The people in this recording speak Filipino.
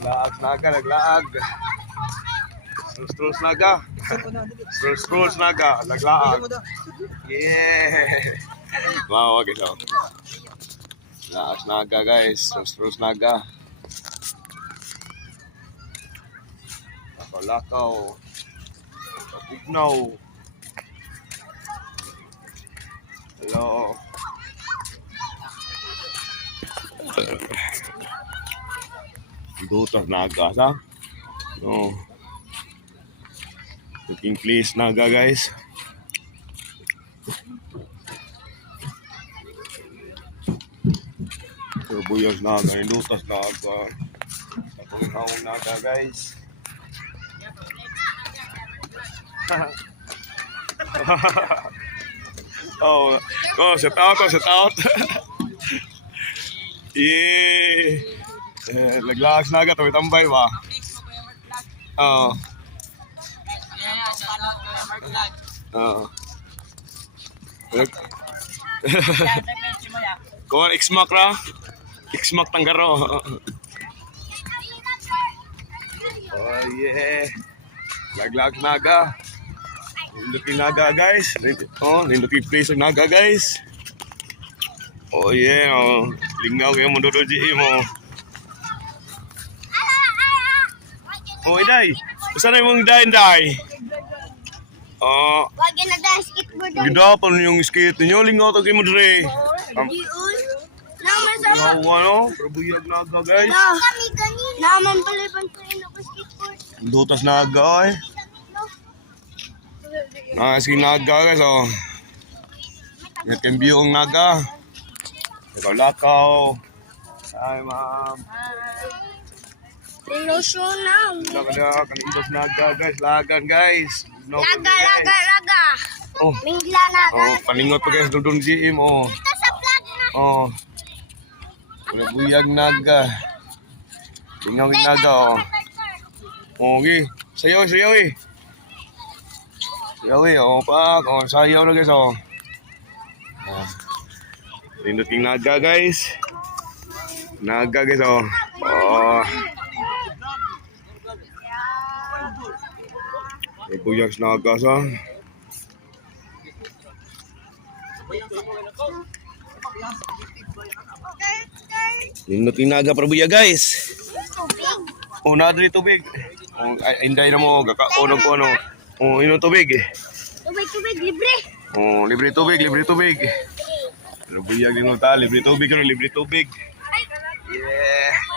Naglaag, naga, naglaag. Strolls naga. Strolls naga, naglaag. Yeah. Wow, okay so. Laas naga guys, strolls naga. Lakaw. Kapugnaw. Hello. Dutas naga sa. No. Looking please naga guys. Buyag naga, dutas naga. Kapugnaw naga guys. Oh, set out. Yeah. Laglaas na agad, may tambay ba? Oo. Kung X-Mac ra? X-Mac tanggaro. Oh yeah. Laglag naga. Nindukin naga guys. Oh, nindukin place naga guys. Oh yeah, oh. Lingaw yung mundo do GM mo. Oh, Iday. Saan na yung Iday? Oh. Wag na dahil skateboard. Ganda pa yung skate ninyo. Lingaw to kayo mo dre. Ano? Prabuyag naga guys. Kami ganun. Naman pala ibang tayo na skateboard. Dutas naga eh. Sige naga guys oh. Nagkambyo ang naga. Lakaw. Ay ma'am. Renosyon na. Laga, kanindot naga guys. Lagan guys. Laga. Oh. Mingla na. Oh, paningot pa guys doon GM oh. Ito sa vlog na. Oh. Buyag naga. Tingnan naga oh. Okay. Sayaw eh. Sayaw eh. Oh, pak. Oh, sayaw na guys oh. Tinduting naga guys. Naga guys oh. Oh. Buyag naga sa. Tinduting naga para buyag guys. Oh, nadri tubig. Oh, inday na mo gakaonog ko ano. Oh, ino tubig. Tubig, libre. Oh, libre tubig. Buyag din ta, libre tubig. Yeah.